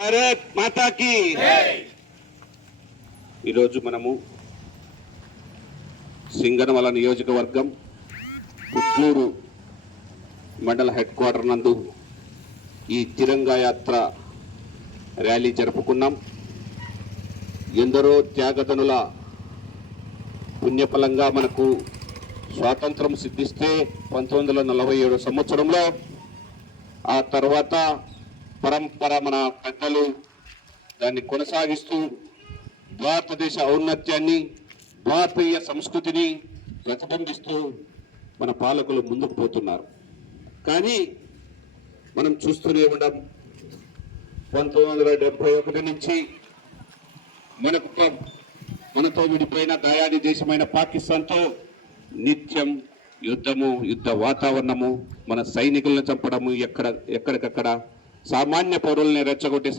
భారత్ మాతాకి ఈరోజు మనము సింగనమల నియోజకవర్గం పుత్తూరు మండల హెడ్ క్వార్టర్ నందు ఈ తిరంగా యాత్ర ర్యాలీ జరుపుకున్నాం. ఎందరో త్యాగదనుల పుణ్యఫలంగా మనకు స్వాతంత్రం సిద్ధిస్తే పంతొమ్మిది వందల నలభై ఏడు సంవత్సరంలో ఆ తర్వాత పరంపర మన పెద్దలు దాన్ని కొనసాగిస్తూ భారతదేశ ఔన్నత్యాన్ని భారతీయ సంస్కృతిని ప్రతిబింబిస్తూ మన పాలకులు ముందుకు పోతున్నారు. కానీ మనం చూస్తూనే ఉండం పంతొమ్మిది వందల డెబ్బై ఒకటి నుంచి మనకు మనతో విడిపోయిన దయాది దేశమైన పాకిస్తాన్తో నిత్యం యుద్ధము యుద్ధ వాతావరణము మన సైనికులను చంపడము ఎక్కడ ఎక్కడికక్కడ సామాన్య పౌరుల్ని రెచ్చగొట్టి